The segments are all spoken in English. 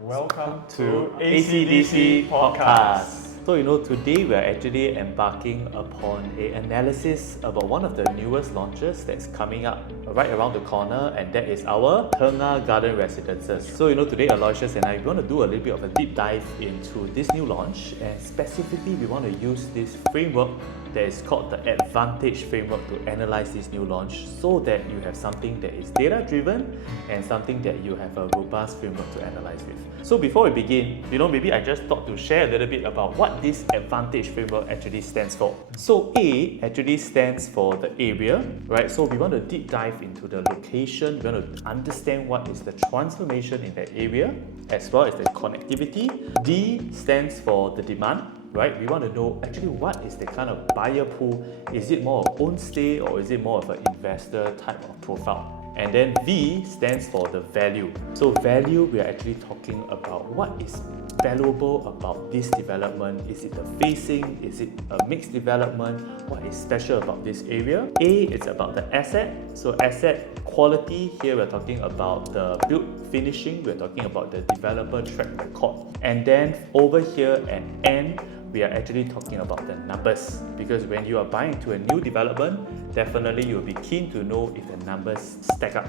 Welcome to ACDC Podcast. So today we are actually embarking upon an analysis about one of the newest launches that's coming up right around the corner, and that is our Tengah Garden Residences. So today Aloysius and I want to do a little bit of a deep dive into this new launch, and specifically we want to use this framework that is called the Advantage framework to analyze this new launch, so that you have something that is data driven and something that you have a robust framework to analyze with. So before we begin, maybe I just thought to share a little bit about what this Advantage framework actually stands for. So A actually stands for the area, right? So we want to deep dive into the location, we want to understand what is the transformation in that area, as well as the connectivity. D stands for the demand, right? We want to know actually what is the kind of buyer pool. Is it more of own stay or is it more of an investor type of profile? And then V stands for the value. So value, we are actually talking about what is valuable about this development. Is it the facing? Is it a mixed development? What is special about this area? A is about the asset. So asset quality, here we're talking about the build finishing, we're talking about the developer track record. And then over here at N, we are actually talking about the numbers, because when you are buying into a new development, definitely you'll be keen to know if the numbers stack up.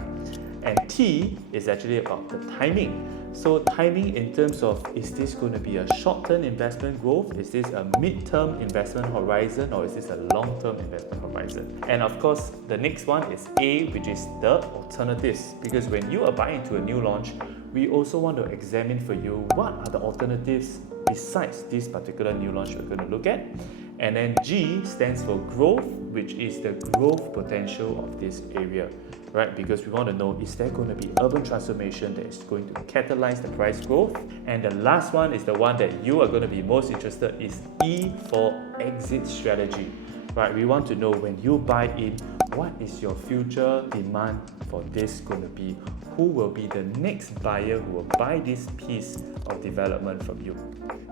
And T is actually about the timing. So timing in terms of, is this going to be a short-term investment growth? Is this a mid-term investment horizon, or is this a long-term investment horizon? And of course, the next one is A, which is the alternatives, because when you are buying into a new launch, we also want to examine for you what are the alternatives besides this particular new launch we're going to look at. And then G stands for growth, which is the growth potential of this area, right? Because we want to know, is there going to be urban transformation that is going to catalyze the price growth? And the last one is the one that you are going to be most interested, is E for exit strategy, right? We want to know, when you buy in, what is your future demand for this going to be? Who will be the next buyer who will buy this piece of development from you?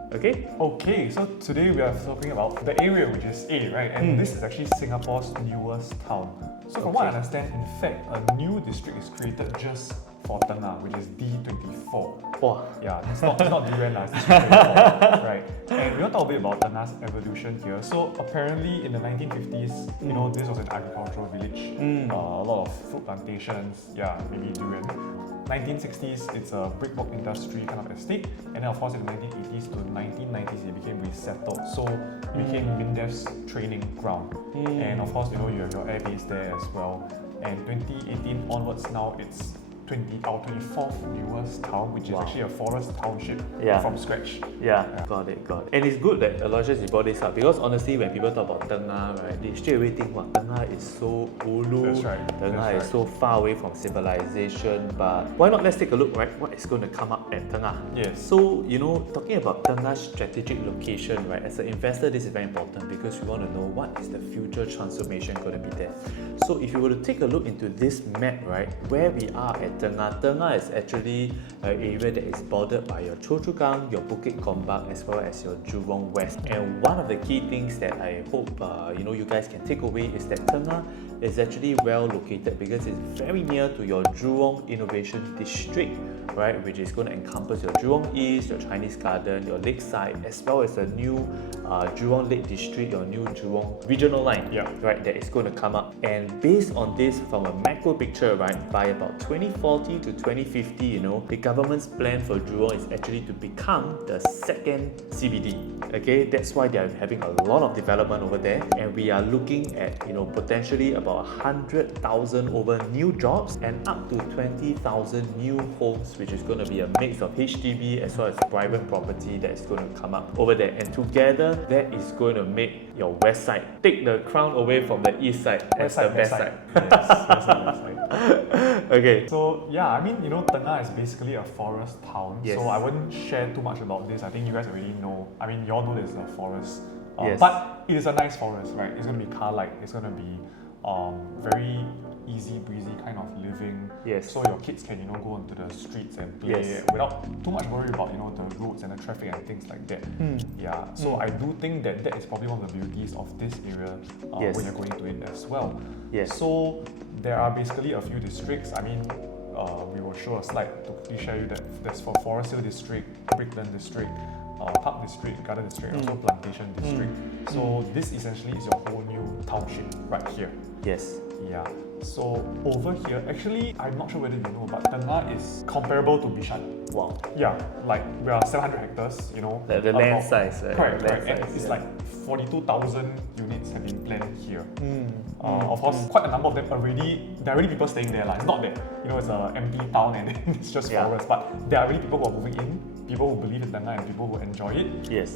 Okay, so today we are talking about the area, which is A, right? And this is actually Singapore's newest town. So from what I understand, in fact, a new district is created just for Tengah, which is D24. Wow. Yeah, it's not Durian, it's District 24, right? And we want to talk a bit about Tengah's evolution here. So apparently in the 1950s, this was an agricultural village. A lot of fruit plantations, maybe durian. 1960s, it's a brick-walk industry kind of estate, and then of course in the 1980s to 1990s, it became resettled. So it became MINDEF's training ground, and of course you have your air base there as well. And 2018 onwards, now it's our 24th newest town, which is actually a forest township from scratch. Got it. And it's good that Aloysius you brought this up, because honestly, when people talk about Tengah, right, they straight away think, Tengah is so ulu, That's right. Tengah is so far away from civilization. But why not, let's take a look, right, what is going to come up at Tengah. Yes. So, talking about Tengah's strategic location, right, as an investor, this is very important, because we want to know what is the future transformation going to be there. So if you were to take a look into this map, right, where we are at Tengah is actually an area that is bordered by your Choa Chu Kang, your Bukit Gombak, as well as your Jurong West. And one of the key things that I hope you guys can take away is that Tengah is actually well located, because it's very near to your Jurong Innovation District, right, which is going to encompass your Jurong East, your Chinese Garden, your Lakeside, as well as the new Jurong Lake District, your new Jurong Regional Line, right, that is going to come up. And based on this, from a macro picture, right, by about 2040 to 2050, the government's plan for Jurong is actually to become the second CBD. Okay, that's why they are having a lot of development over there, and we are looking at potentially about 100,000 over new jobs and up to 20,000 new homes, which is going to be a mix of HDB as well as private property that is going to come up over there. And together, that is going to make your west side take the crown away from the east side as the best side. Yes, west side. Okay. So Tengah is basically a forest town. Yes. So I wouldn't share too much about this. I think you guys already know. You all know there's a forest. Yes. But it is a nice forest, right? It's going to be car-like. It's going to be very easy breezy kind of living. Yes. So your kids can go onto the streets and play without too much worry about the roads and the traffic and things like that. So I do think that is probably one of the beauties of this area when you're going to it as well. Yes. So there are basically a few districts. we will show a slide to quickly share you that that's for Forest Hill District, Brickland District, Park District, Garden District, and also Plantation District. So this essentially is your whole new township right here. Yes. Yeah. So over here, actually, I'm not sure whether you know, but Tengah is comparable to Bishan. Wow. Yeah, like we are 700 hectares, you know. The land size, right? Correct, Land correct. And size, it's yeah. like 42,000 units have been planned here. Of course, quite a number of them there are already people staying there. It's not that, you know, it's an empty town and it's just forest, but there are already people who are moving in, people who believe in Tengah and people who enjoy it. Yes.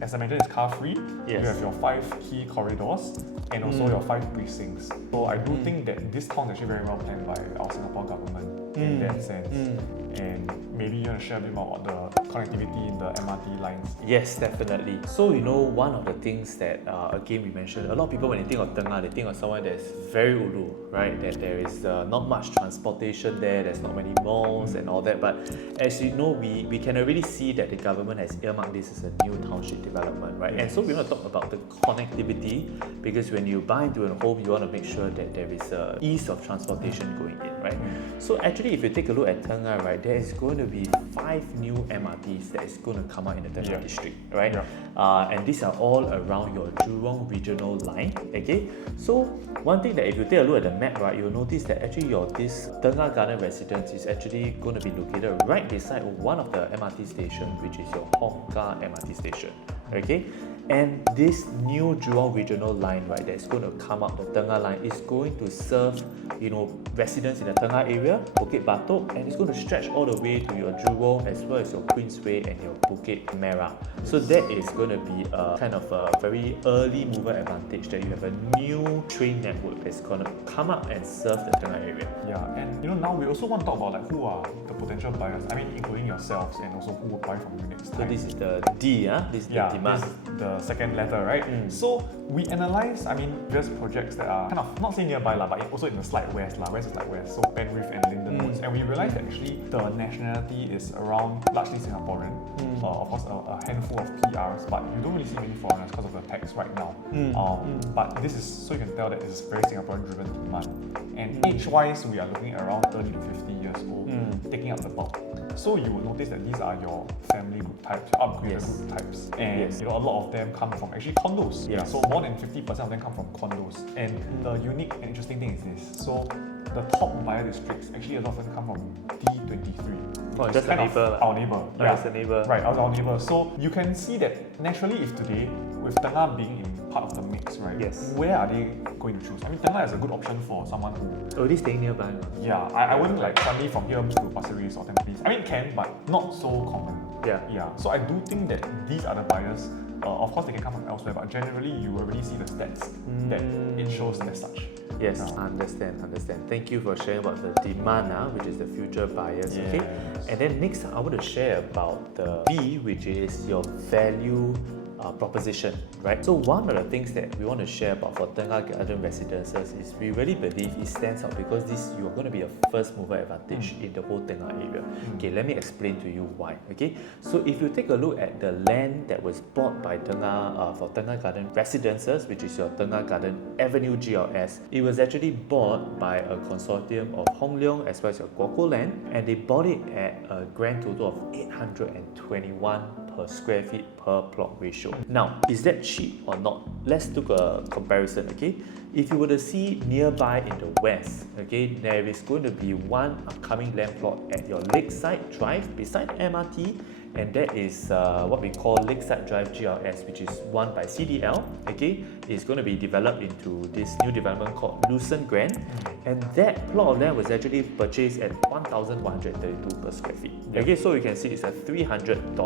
As I mentioned, it's car free. Yes. You have your 5 key corridors and also your 5 precincts. So I do think that this town is actually very well planned by our Singapore government in that sense. And maybe you want to share a bit more about the connectivity in the MRT lines. Yes, definitely. So, you know, one of the things that, again, we mentioned, a lot of people when they think of Tengah, they think of somewhere that's very ulu, right? That there is not much transportation there, there's not many malls and all that. But as you know, we can already see that the government has earmarked this as a new township development, right? And so we want to talk about the connectivity, because when you buy into a home, you want to make sure that there is ease of transportation going in, right? So actually, if you take a look at Tengah, right, there is going to be 5 new MRTs that is going to come out in the Tengah district, right? And these are all around your Jurong regional line, okay? So one thing that if you take a look at the map, right, you'll notice that actually this Tengah Garden Residence is actually going to be located right beside one of the MRT stations, which is your Hong Kah MRT station, okay? And this new Jurong regional line, right, that's going to come up, the Tengah line, is going to serve, you know, residents in the Tengah area, Bukit Batok, and it's going to stretch all the way to your Jurong as well as your Queensway and your Bukit Merah. So that is going to be a kind of a very early mover advantage, that you have a new train network that's going to come up and serve the Tengah area. Yeah, and you know, now we also want to talk about who are the potential buyers. I mean, including yourselves, and also who would buy from you next time. So this is the D, this is the demand. This is the second letter, right? So we analyze, I mean, just projects that are kind of not say nearby but also in the slight west west is like west, so Penrith and Linden Woods, and we realized that actually the nationality is around largely Singaporean. Of course, a handful of PRs, but you don't really see many foreigners because of the tax right now. But this is so you can tell that it's very Singaporean-driven demand. And age-wise, we are looking at around 30 to 50 years old, taking up the bulk. So you will notice that these are your family group types, your upgraded group types, and you know, a lot of them come from actually condos. Yeah, so more than 50% of them come from condos. And the unique and interesting thing is this. So the top buyer districts actually a lot of them come from D23. Oh, just a neighbor. Our neighbor. Yeah, it's a neighbor. Right, our neighbor. So you can see that naturally, if today, with Tengah being in part of the mix, right? Yes. Where are they going to choose? I mean, Tengah is a good option for someone who. Already staying nearby. Yeah, I wouldn't like suddenly from here move to Pasir Ris or Tampines. I mean, can, but not so common. Yeah. So I do think that these are the buyers. Of course, they can come from elsewhere, but generally, you already see the stats that it shows as such. Yes, understand. Thank you for sharing about the demand, which is the future buyers. Yes. Okay, and then next, I want to share about the B, which is your value proposition, right? So one of the things that we want to share about for Tengah Garden Residences is we really believe it stands out because you're going to be a first mover advantage in the whole Tengah area. Okay, let me explain to you why. Okay, so if you take a look at the land that was bought by Tengah for Tengah Garden Residences, which is your Tengah Garden Avenue GLS, it was actually bought by a consortium of Hong Leong as well as your Guoco Land, and they bought it at a grand total of 821 per square feet per plot ratio. Now, is that cheap or not? Let's do a comparison, okay? If you were to see nearby in the west, okay, there is going to be one upcoming land plot at your Lakeside Drive beside MRT, and that is what we call Lakeside Drive GLS, which is one by CDL, okay? It's going to be developed into this new development called Lucent Grand, and that plot of land was actually purchased at 1,132 per square feet. Okay, so you can see it's a $300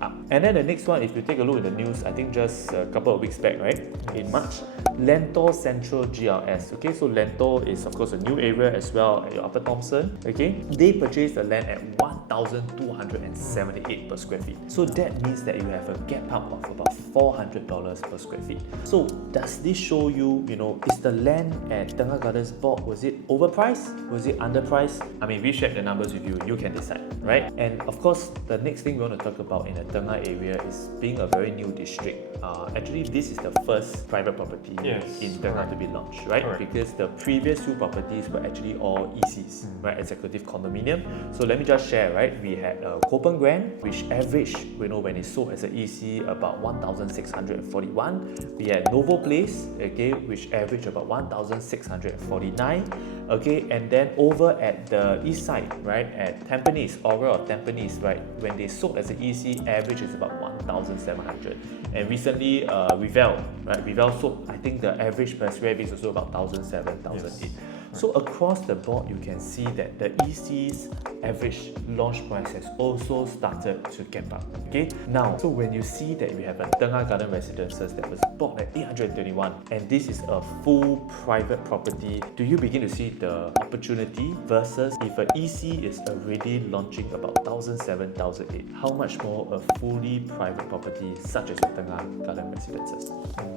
up. And then the next one, if you take a look at the news, I think just a couple of weeks back, right, in March, Lentor Central GLS. Okay, so Lentor is of course a new area as well at your Upper Thomson. Okay, they purchased the land at 1,278 per square feet. So that means that you have a gap up of about $400 per square feet. So does this show you, is the land at Tengah Gardens bought, was it overpriced? Was it underpriced? I mean, we shared the numbers with you, you can decide, right? And of course, the next thing we want to talk about in the Tengah area is being a very new district. Actually, this is the first private property in Tengah to be launched, right? Correct. Because the previous two properties were actually all ECs, right? Executive condominium. So let me just share, right? We had Copen Grand, which averaged, when it sold as an EC, about 1,641. We had Novo Place, okay, which averaged about 1,649. Okay, and then over at the east side, right, at Tampines, Aura or Tampines, right, when they sold as an EC, average is about 1,700. And recently, Revel, right, Revel sold, I think the average per square feet is also about 1,700, 1,800. So across the board, you can see that the EC's average launch price has also started to gap up. Okay, now, so when you see that we have a Tengah Garden Residences that was bought at 821, and this is a full private property, do you begin to see the opportunity versus if an EC is already launching about 1,700, 1,800? How much more a fully private property such as the Tengah Garden Residences?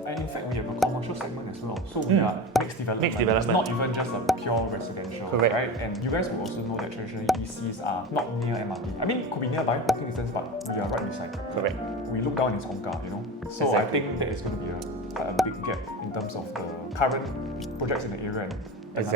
And in fact, we have a commercial segment as well. So we are mixed development. Mixed development. It's not even just a pure residential. Correct. Right? And you guys will also know that traditionally ECs are not near MRT. I mean, could be nearby, walking distance, but we are right beside. Correct. We look down in Songkar, you know. So Exactly. I think that is going to be quite a big gap in terms of the current projects in the area. And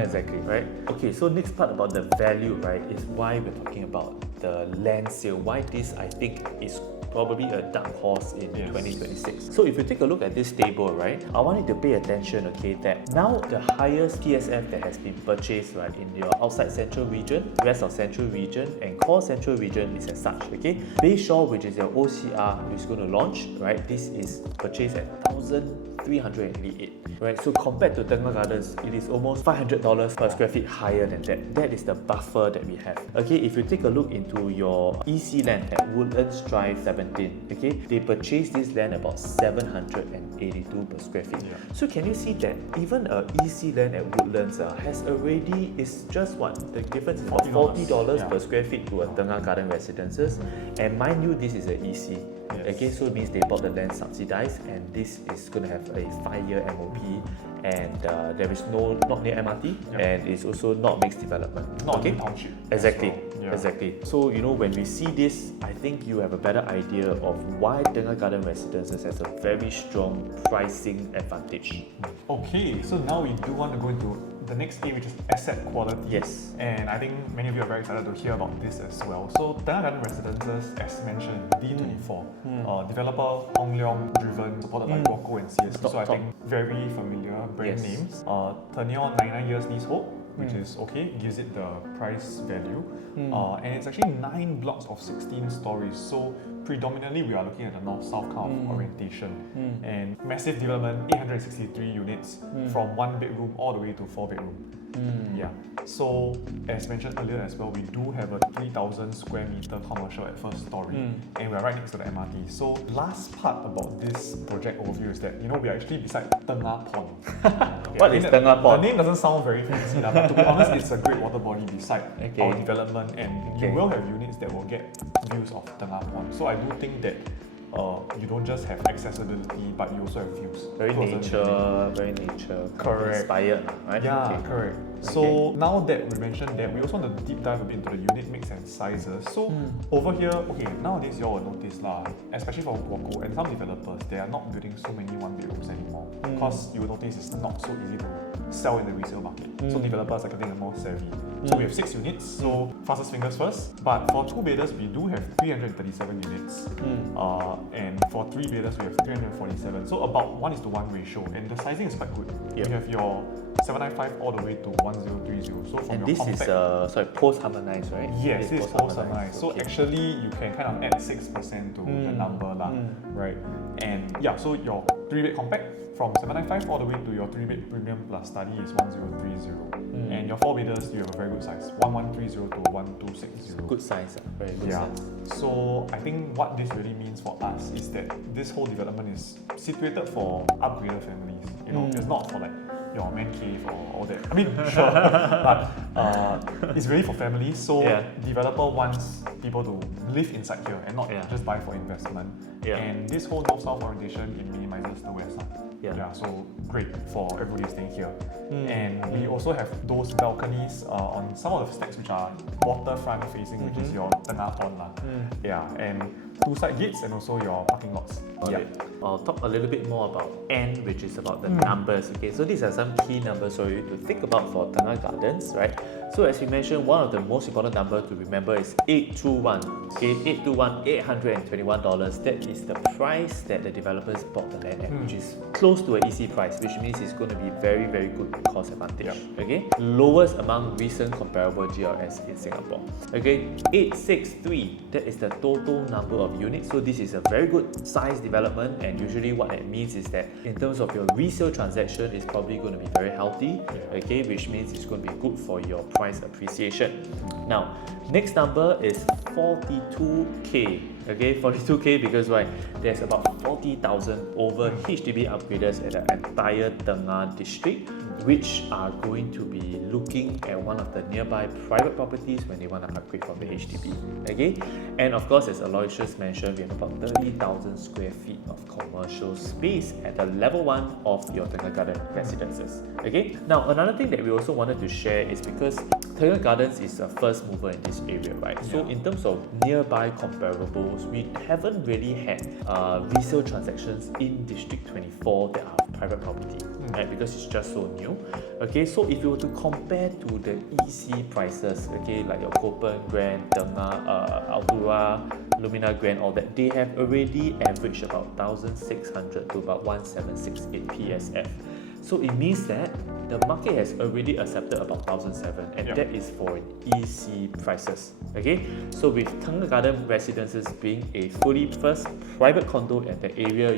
Exactly, right? Okay, so next part about the value, right, is why we're talking about the land sale. Why this, I think, is probably a dark horse in 2026. So if you take a look at this table, right, I want you to pay attention, okay, that now the highest TSF that has been purchased, right, in your outside central region, rest of central region, and core central region is as such, okay. Bayshore, which is your OCR, which is going to launch, right, this is purchased at 1,388, right? So compared to Tengah Gardens, it is almost $500 per square feet higher than that. That is the buffer that we have. Okay, if you take a look into your EC land at Woodlands Drive 17, okay, they purchased this land about 782 per square feet. So can you see that even a EC land at Woodlands has already, is just what? The difference is about $40 per square feet to a Tengah Garden Residences. And mind you, this is an EC. Okay, so it means they bought the land subsidized, and this is going to have a 5-year MOP, and there is not near MRT, and it's also not mixed development. Not in township. Exactly. So, Exactly. So, you know, when we see this, I think you have a better idea of why Tengah Garden Residences has a very strong pricing advantage. Okay, so now we do want to go into the next A, which is asset quality. Yes. And I think many of you are very excited to hear about this as well. So Tengah Garden Residences, as mentioned, D24, developer Hong Leong driven, supported by Guoco and CSC. So I think very familiar brand names. Tenure 99 years leasehold, which is okay, gives it the price value. And it's actually 9 blocks of 16 stories. So predominantly we are looking at the north-south kind of orientation. And massive development, 863 units from 1 bedroom all the way to 4 bedroom. Yeah. So as mentioned earlier as well, we do have a 3,000 square meter commercial at first story, and we are right next to the MRT. So last part about this project overview is that, you know, we are actually beside Tengah Pond. What is Tengah Pond? The name doesn't sound very fancy, but to be honest, it's a great water body beside our development, and you will have units that will get views of Tengah Pond. So I do think that you don't just have accessibility, but you also have views. Very nature Correct. inspired, right? Yeah, correct. So now that we mentioned that, we also want to deep dive a bit into the unit mix and sizes. So over here, okay, nowadays you all will notice especially for Guoco and some developers, they are not building so many 1 bedrooms anymore, because you will notice it's not so easy to sell in the resale market. So developers are getting more savvy. So we have 6 units, so fastest fingers first. But for 2-bedders, we do have 337 units. And for 3-bedders, we have 347. So about 1:1 ratio. And the sizing is quite good. You have your 795 all the way to 1030. So from And your this compact, is post-harmonized, right? yes, this is post-harmonized. So actually, you can kind of add 6% to the number, right? And yeah, so your 3-bed compact from 795 all the way to your 3-bed premium plus study is 1030. And your 4-bedders, you have a very good size, 1130 to 1260. Good size, very good size. So I think what this really means for us is that this whole development is situated for upgrader families. You know, it's not for like your man cave or all that. I mean, sure, but it's really for families. So developer wants people to live inside here and not just buy for investment. And this whole north-south orientation, it minimizes the west side. Yeah, so great for everybody staying here. And we also have those balconies on some of the stacks which are waterfront facing, which is your Tengah Pond lah. Yeah, and 2 side gates and also your parking lots. I'll talk a little bit more about N, which is about the numbers. Okay, so these are some key numbers for you to think about for Tengah Gardens, right? So as we mentioned, one of the most important numbers to remember is 821. Okay, 821, $821. That is the price that the developers bought the land at, which is close to an EC price, which means it's going to be very, very good cost advantage. Okay, lowest among recent comparable GRS in Singapore. Okay, 863. That is the total number of units. So this is a very good size development, and usually what that means is that in terms of your resale transaction, it's probably going to be very healthy. Okay, which means it's going to be good for your price appreciation. Now, next number is 42K. Okay, 42K because why? There's about 40,000 over HDB upgraders at the entire Tengah district, which are going to be looking at one of the nearby private properties when they want to upgrade from the HDB. Okay, and of course, as Aloysius mentioned, we have about 30,000 square feet of commercial space at the level 1 of your Tengah Garden Residences. Okay, now another thing that we also wanted to share is because Tengah Gardens is a first mover in this area, right? So in terms of nearby comparables, we haven't really had resale transactions in District 24 that are private property, right? Because it's just so new. Okay, so if you were to compare to the EC prices, okay, like your Copen, Grand, Tengah, Altura, Lumina Grand, all that, they have already averaged about 1,600 to about 1,768 PSF. So it means that the market has already accepted about 1,007, and that is for EC prices. Okay, so with Tengah Garden Residences being a fully first private condo at the area,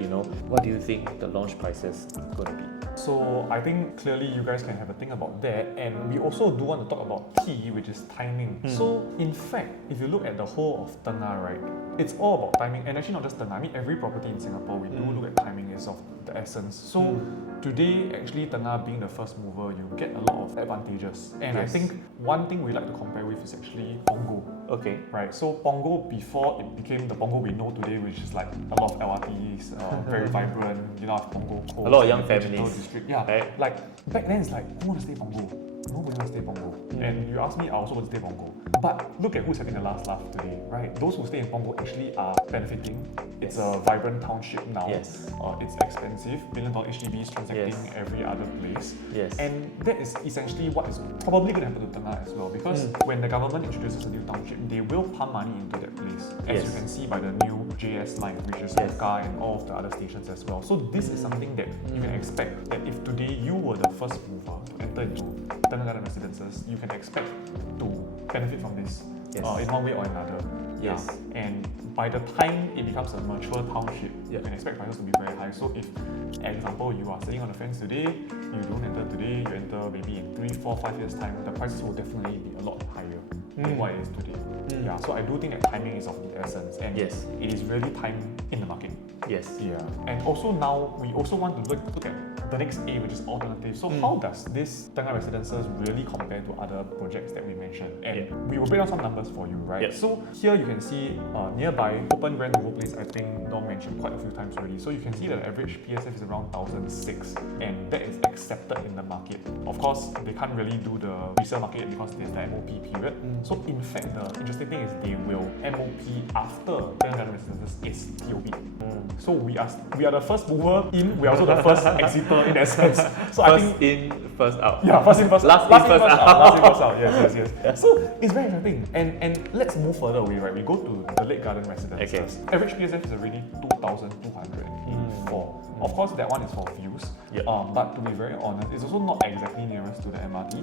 what do you think the launch prices are going to be? So I think clearly you guys can have a think about that, and we also do want to talk about T, which is timing. So in fact, if you look at the whole of Tengah, right, it's all about timing, and actually not just Tengah. I mean, every property in Singapore, we do look at timing is of the essence. So today, actually, Tengah being the first mover, you get a lot of advantages. And I think one thing we like to compare with is actually Punggol. Okay. Right. So Punggol, before it became the Punggol we know today, which is like a lot of LRTs, very vibrant, Punggol Coast, a lot of young families. District. Yeah. Right. Like back then, it's like who want to stay Punggol? Nobody wants to stay Punggol. And you ask me, I also want to stay Punggol. But look at who's having the last laugh today, right? Those who stay in Punggol actually are benefiting. It's a vibrant township now. Yes. It's expensive. $1 billion HDBs transacting every other place. Yes. And that is essentially what is probably going to happen to Tengah as well. Because when the government introduces a new township, they will pump money into that place. As you can see by the new JS line, which is Oka and all of the other stations as well. So this is something that you can expect that if today you were the first mover to enter into Tengah Garden Residences, you can expect to benefit from this in one way or another. Yes. And by the time it becomes a mature township, you can expect prices to be very high. So if, example, you are sitting on the fence today, you don't enter today, you enter maybe in 3, 4, 5 years time, the prices will definitely be a lot higher than what it is today. Yeah, so I do think that timing is of the essence, and it is really time in the market. Yes. Yeah. And also now we also want to look at the next A, which is alternative. So how does this Tengah Residences really compare to other projects that we mentioned? And we will break down some numbers for you, right? So here you can see nearby Open Grand Novo Place, I think Dom mentioned quite a few times already. So you can see that the average PSF is around 1,006, and that is accepted in the market. Of course, they can't really do the resale market because there's the MOP period. So in fact, the interesting thing is they will MOP after Tengah Garden Residences is TOB. So we are the first mover in, we are also the first exiter in that sense. So first I think in, first out. Yeah, first in, first out. Last in, first out. Last in, first out. Yes. So it's very interesting. And let's move further away, right? We go to the Lake Garden Residences. Average PSF is already 2,204. Of course, that one is for views. But to be very honest, it's also not exactly nearest to the MRT.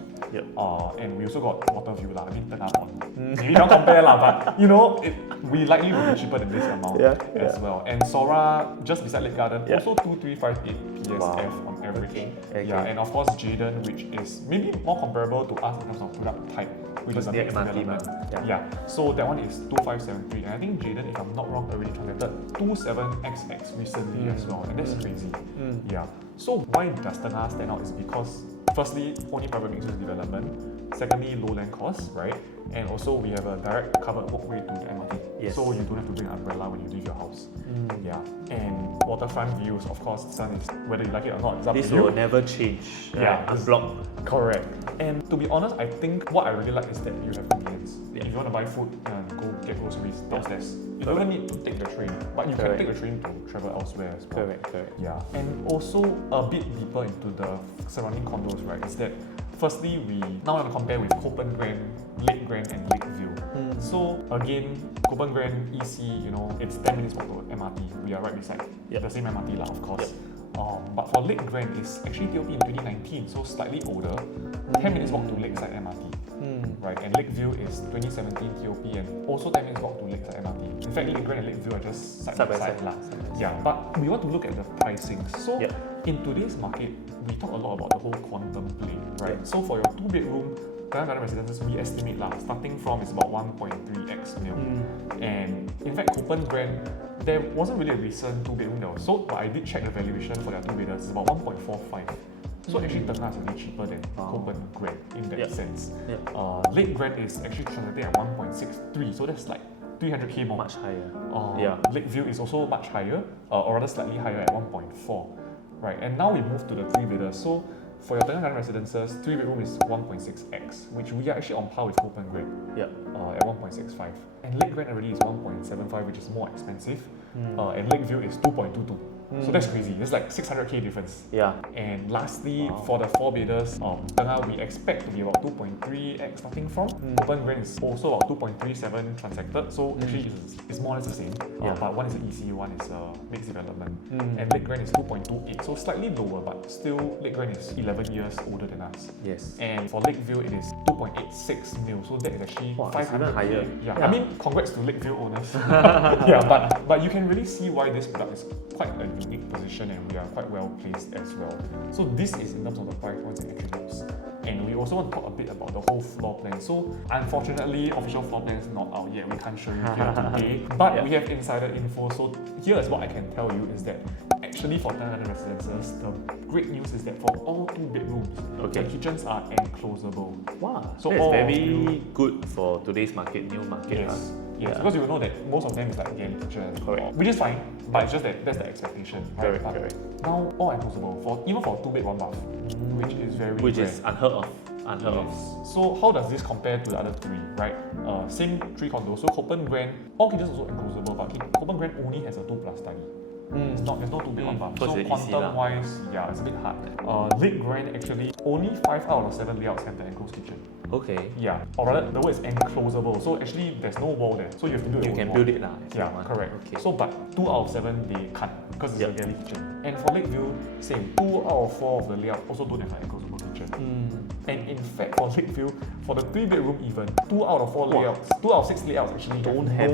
And we also got water view lah. I mean, Tengah Pond. Maybe don't compare lah, but we likely will be cheaper than this amount as well. And Sora, just beside Lake Garden, also 2,358 PSF on average. And of course, Jayden, which is maybe more comparable to us in terms of product type, which is a mixed development. So that one is 2,573. And I think Jayden, if I'm not wrong, already transacted 27XX recently as well. And that's crazy. So why does Tengah stand out is because firstly, only private mixed use development. Secondly, low land costs, right? And also we have a direct covered walkway to the MRT. Yes. So you don't have to bring an umbrella when you leave your house. Yeah. And waterfront views, of course, the sun is, whether you like it or not, it's up This to you. will never change. Yeah. Unblock. Correct. And to be honest, I think what I really like is that you have convenience. Yeah. If you want to buy food and go get groceries downstairs, you don't even need to take the train, but you Correct. can take the train to travel elsewhere as well. Correct. Yeah. And also a bit deeper into the surrounding condos, right, is that firstly, we now want to compare with Copen Grand, Lake Grand and Lakeview. So again, Copen Grand, EC, it's 10 minutes walk to MRT. We are right beside the same MRT lah, of course. But for Lake Grand, it's actually TOP in 2019, so slightly older. 10 minutes walk to Lakeside MRT. Right, and Lakeview is 2017 TOP and also 10 minutes walk to Lakeside MRT. In fact, Lake Grand and Lakeview are just side by side. Yeah, but we want to look at the pricing. So in today's market, we talk a lot about the whole quantum play, right? So for your 2-bedroom Tengah Garden Residences, we estimate starting from is about 1.3x mil. And in fact, Copen Grand, there wasn't really a recent 2-bedroom that was sold, but I did check the valuation for their 2-bedders. It's about 1.45. So actually, Tengah is really cheaper than Copen Grand in that sense. Lake Grand is actually transacting at 1.63, so that's like 300k more. Much higher. Lakeview is also much higher, or rather slightly higher at 1.4. Right, and now we move to the 3-bedders. So for your Tengah Garden Residences, 3-bedroom is 1.6x, which we are actually on par with Copen Grand at 1.65. And Lake Grand already is 1.75, which is more expensive. And Lakeview is 2.22. So that's crazy. There's like 600k difference. Yeah. And lastly, for the 4-bedders, Tengah we expect to be about 2.3x starting from. Copen Grand is also about 2.37 transacted. So actually it's more or less the same. But one is an EC, one is a mixed development. And Lake Grand is 2.28. So slightly lower, but still Lake Grand is 11 years older than us. Yes. And for Lakeview, it is 2.86 mil. So that is actually 500 higher. Yeah. I mean, congrats to Lakeview owners. But you can really see why this product is quite a unique position and we are quite well placed as well. So this is in terms of the price points and attributes. And we also want to talk a bit about the whole floor plan. So unfortunately, official floor plan is not out yet. We can't show you here today. But we have insider info. So here is what I can tell you is that actually for Tengah Garden Residences, the great news is that for all 2 bedrooms, the kitchens are enclosable. Wow, so that's very good for today's market, new market. Yes, because you know that most of them is like galley kitchen, which is fine, but it's just that that's the expectation. Correct. Now all enclosable, even for 2-bed 1 bath, which is very Which rare. is unheard of. So how does this compare to the other 3, right? Same 3 condos. So Copen Grand, all kitchens also enclosable, but Copen Grand only has a 2+ study. There's no 2-bed 1 bath. So quantum wise, it's a bit hard. Lake Grand actually only 5 out of 7 layouts have the enclosed kitchen. Okay. Yeah, or rather the word is enclosable. So actually there's no wall there. So you have to do it. You can build it lah. Yeah, correct. Okay. So but 2 out of 7 they can't because it's a galley kitchen. And for Lakeview, same. 2 out of 4 of the layout also don't have an enclosable kitchen. And in fact for Lakeview, for the 3-bedroom even, 2 out of 4 layouts, 2 out of 6 layouts actually don't have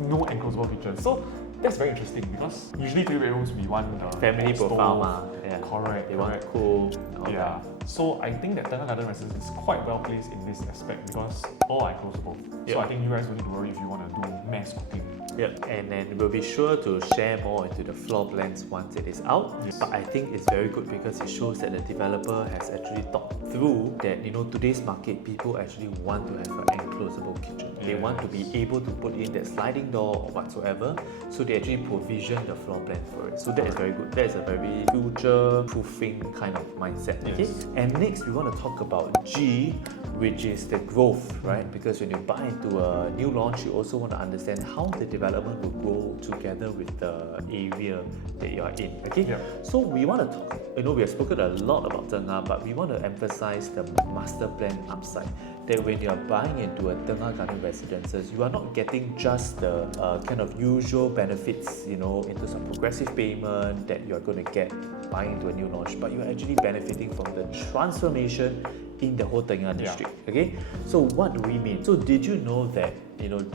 no enclosable kitchen. So that's very interesting because usually 3 bedrooms we want the family profile. Correct. They want cool. So I think that Tengah Garden Residences is quite well placed in this aspect because all are closable. So I think you guys don't need to worry if you want to do mass cooking. And then we'll be sure to share more into the floor plans once it is out. But I think it's very good because it shows that the developer has actually thought through that today's market people actually want to have an enclosable kitchen. They want to be able to put in that sliding door or whatsoever. So they actually provision the floor plan for it. So that is very good. That is a very future-proofing kind of mindset. Okay. And next we want to talk about G, which is the growth, right? Because when you buy into a new launch, you also want to understand how the development will grow together with the area that you are in. Okay. So we want to talk. We have spoken a lot about Tengah, but we want to emphasize the master plan upside. That when you are buying into a Tengah Garden Residences, you are not getting just the kind of usual benefits, in terms of progressive payment that you are going to get buying into a new launch, but you are actually benefiting from the transformation in the whole Tengah district. Okay, so what do we mean? So did you know that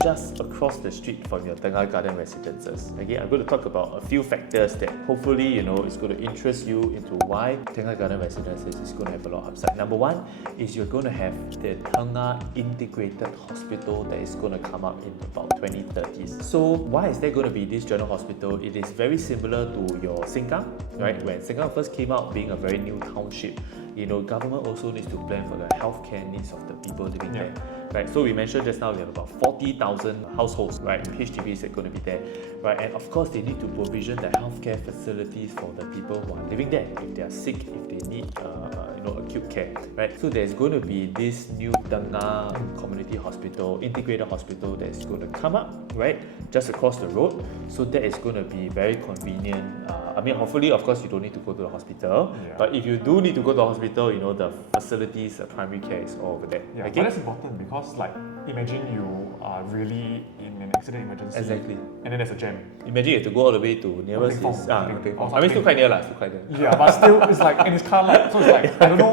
just across the street from your Tengah Garden Residences, okay, I'm going to talk about a few factors that hopefully is going to interest you into why Tengah Garden Residences is going to have a lot of upside. Number one is you're going to have the Tengah Integrated Hospital that is going to come up in about 2030s. So why is there going to be this general hospital? It is very similar to your Sengkang, right? When Sengkang first came out being a very new township, government also needs to plan for the healthcare needs of the people living there. Right, so we mentioned just now we have about 40,000 households, right? HDBs are going to be there, right? And of course, they need to provision the healthcare facilities for the people who are living there. If they are sick, if they need, acute care, right? So there's going to be this new Tengah Community Hospital, integrated hospital that's going to come up, right? Just across the road. So that is going to be very convenient. Hopefully, of course, you don't need to go to the hospital. But if you do need to go to the hospital, the facilities, the primary care is all over there. Yeah, but that's important because, imagine you are really in an accident emergency. Exactly. And then there's a jam. Imagine you have to go all the way to nearest is... still quite near. Yeah, but still, it's and it's car light. So it's I don't know.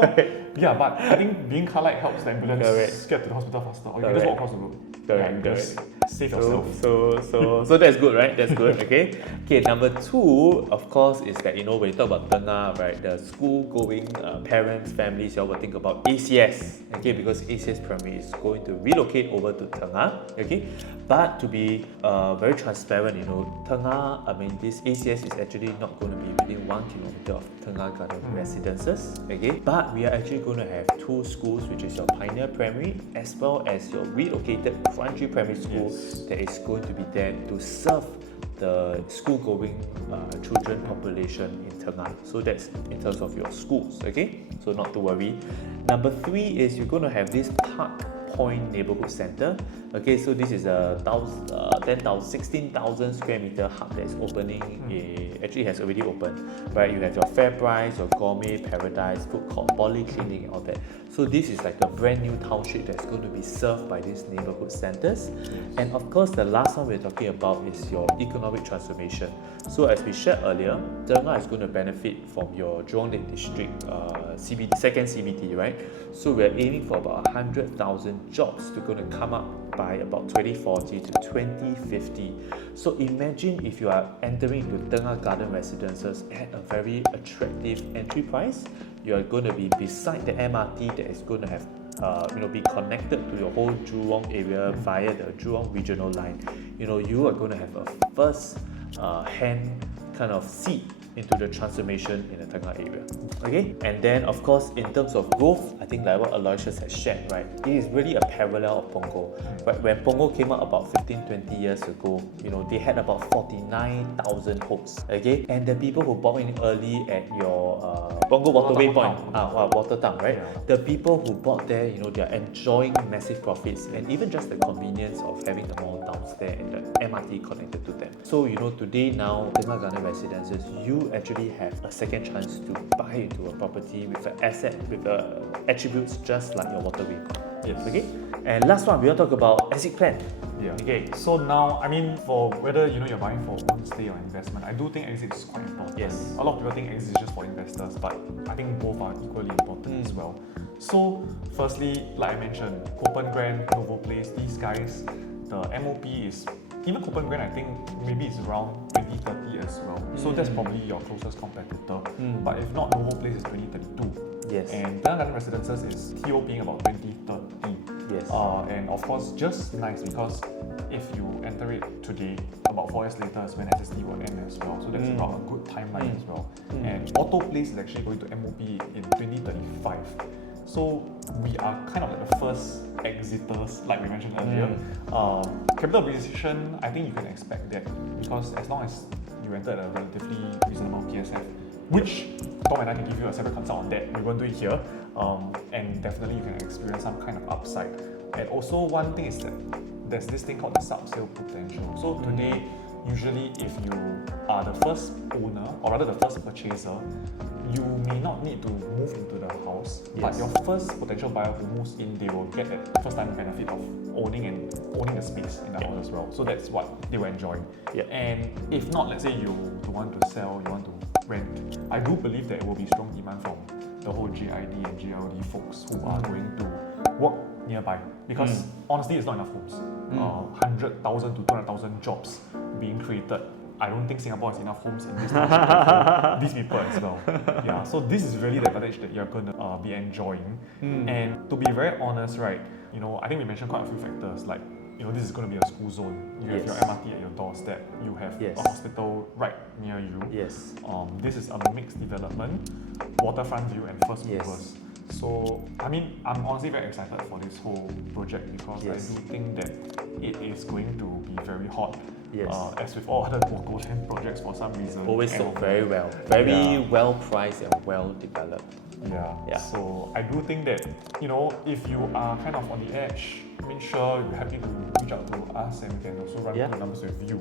Yeah, but I think being car light helps the ambulance get to the hospital faster. Or you can just walk across the road. Just save yourself. So that's good, right? That's good, okay? Okay, number two, of course, is that, when you talk about Tengah, right, the school-going parents, families, you all will think about ACS, okay? Because ACS Primary is going to relocate over to Tengah, okay? But to be very transparent, Tengah, this ACS is actually not going to be within 1 kilometer of Tengah Garden Residences, okay? But we are actually going to have two schools, which is your Pioneer Primary as well as your relocated Kranji Primary School that is going to be there to serve the school-going children population in Tengah. So that's in terms of your schools, okay? So not to worry. Number three is you're going to have this Park Point Neighborhood Centre. Okay, so this is a 16,000 square meter hub that's opening. Actually has already opened, right? You have your FairPrice, your Gourmet Paradise, food court, polyclinic, and all that. So this is like a brand new township that's going to be served by these neighborhood centres. And of course, the last one we're talking about is your economic transformation. So as we shared earlier, Tengah is going to benefit from your Jurong Lake District CBD, second CBD, right? So we're aiming for about 100,000 jobs to going to come up by about 2040 to 2050. So imagine if you are entering into Tengah Garden Residences at a very attractive entry price. You are going to be beside the MRT that is going to have be connected to your whole Jurong area via the Jurong Regional Line. You are going to have a first hand kind of seat into the transformation in the Tengah area. Okay, and then of course in terms of growth, I think like what Aloysius has shared, right, it is really a parallel of Punggol. Right, when Punggol came out about 15-20 years ago, they had about 49,000 homes. Okay, and the people who bought in early at your Punggol Waterway Point, Watertown, right? The people who bought there, they are enjoying massive profits, and even just the convenience of having the mall downstairs and the MRT connected to them. So today now, Tengah Garden Residences, you actually have a second chance to buy into a property with an asset with attributes just like your Waterway Point. Yes. Okay. And last one, we will talk about exit plan. Yeah. Okay. So now, for whether you're buying for own stay or investment, I do think exit is quite important. Yes. A lot of people think exit is just for investors, but I think both are equally important as well. So, firstly, like I mentioned, Copen Grand, Novo Place, these guys, the MOP is even Copen Grand. I think maybe it's around 2030 as well. So that's probably your closest competitor. But if not, Novo Place is 2032. Yes. And Tengah Garden Residences is TO being about 2030. Yes. And of course, just nice because if you enter it today, about 4 years later is when SSD will end as well. So that's about a good timeline as well. And Auto Place is actually going to MOP in 2035. So we are kind of like the first exiters, like we mentioned earlier. Capital appreciation, I think you can expect that because as long as you enter at a relatively reasonable PSF, which Tom and I can give you a separate consult on that. We won't do it here. And definitely you can experience some kind of upside. And also one thing is that there's this thing called the sub-sale potential. So today, usually if you are the first owner, or rather the first purchaser, you may not need to move into the house, but your first potential buyer who moves in, they will get that first-time benefit of owning the space in the house as well. So that's what they will enjoy. And if not, let's say you don't want to sell, you want to rent, I do believe there will be strong demand from the whole GID and GLD folks who are going to work nearby because honestly it's not enough homes. 100,000 to 200,000 jobs being created. I don't think Singapore has enough homes in this township for these people as well. Yeah, so this is really the advantage that you're going to be enjoying. And to be very honest, right, I think we mentioned quite a few factors like this is going to be a school zone. You have your MRT at your doorstep. You have a hospital right near you. Yes. This is a mixed development, waterfront view and first movers. So, I mean, I'm honestly very excited for this whole project because I do think that it is going to be very hot. As with all other local land projects, for some reason. Always sold very well. Very well priced and well developed. So I do think that, if you are kind of on the edge, I mean, sure, you're happy to reach out to us and we can also run through the numbers with you.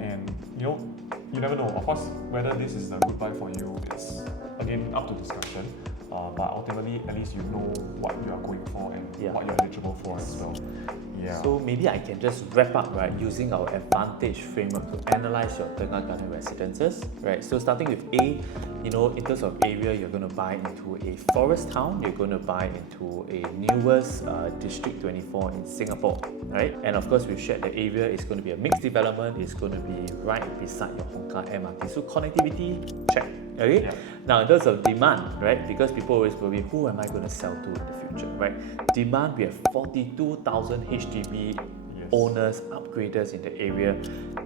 And, you never know. Of course, whether this is a good buy for you, it's, again, up to discussion. But ultimately, at least you know what you are going for and what you're eligible for as well. So maybe I can just wrap up, right, using our advantage framework to analyze your Tengah Garden Residences, right? So starting with A, in terms of area, you're going to buy into a forest town, you're going to buy into a newest District 24 in Singapore, right? And of course, we've shared the area is going to be a mixed development, it's going to be right beside your Hong Kong MRT. So connectivity, check. Okay. Now, in terms of demand, right? Because people always worry, who am I going to sell to in the future, right? Demand, we have 42,000 HDB owners, upgraders in the area.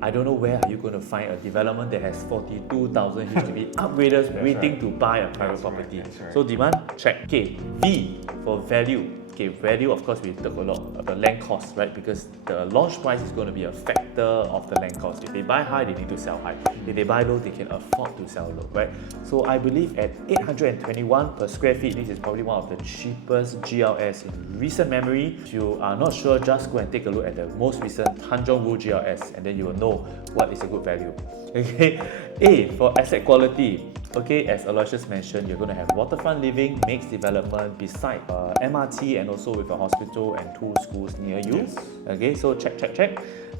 I don't know where are you going to find a development that has 42,000 HDB upgraders waiting to buy a private property. So demand, check. Okay, V for value. Okay, value, of course, we took a lot of the land cost, right? Because the launch price is going to be a factor of the land cost. If they buy high, they need to sell high. If they buy low, they can afford to sell low, right? So I believe at 821 per square feet, this is probably one of the cheapest GLS in recent memory. If you are not sure, just go and take a look at the most recent Tanjong Wu GLS and then you will know what is a good value. Okay, A for asset quality. Okay, as Aloysius mentioned, you're going to have waterfront living, mixed development beside MRT and also with a hospital and 2 schools near you. Okay, so check.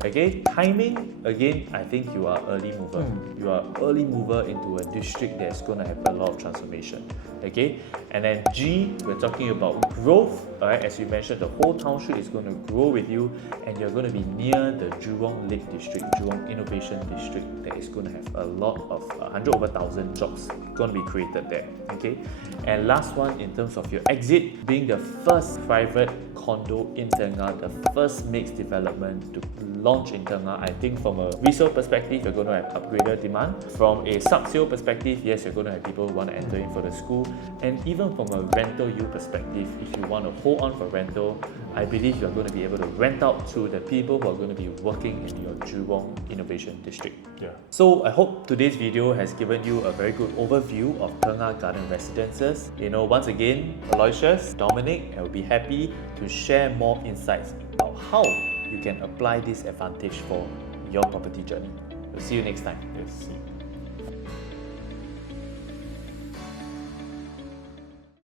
Okay, timing, again, I think you are early mover. You are early mover into a district that's going to have a lot of transformation. Okay, and then G, we're talking about growth. Alright, as you mentioned, the whole township is going to grow with you and you're going to be near the Jurong Lake District, Jurong Innovation District, that is going to have a lot of 100 over 1,000 jobs going to be created there. Okay, and last one in terms of your exit, being the first private condo in Tengah, the first mixed development to launch in Tengah. I think from a resale perspective, you're going to have upgrader demand. From a sub-sale perspective, yes, you're going to have people who want to enter in for the school. And even from a rental yield perspective, if you want to hold on for rental, I believe you're going to be able to rent out to the people who are going to be working in your Jurong Innovation District. So I hope today's video has given you a very good overview of Tengah Garden Residences. Once again, Aloysius, Dominic, I will be happy to share more insights about how you can apply this advantage for your property journey. We'll see you next time. See you.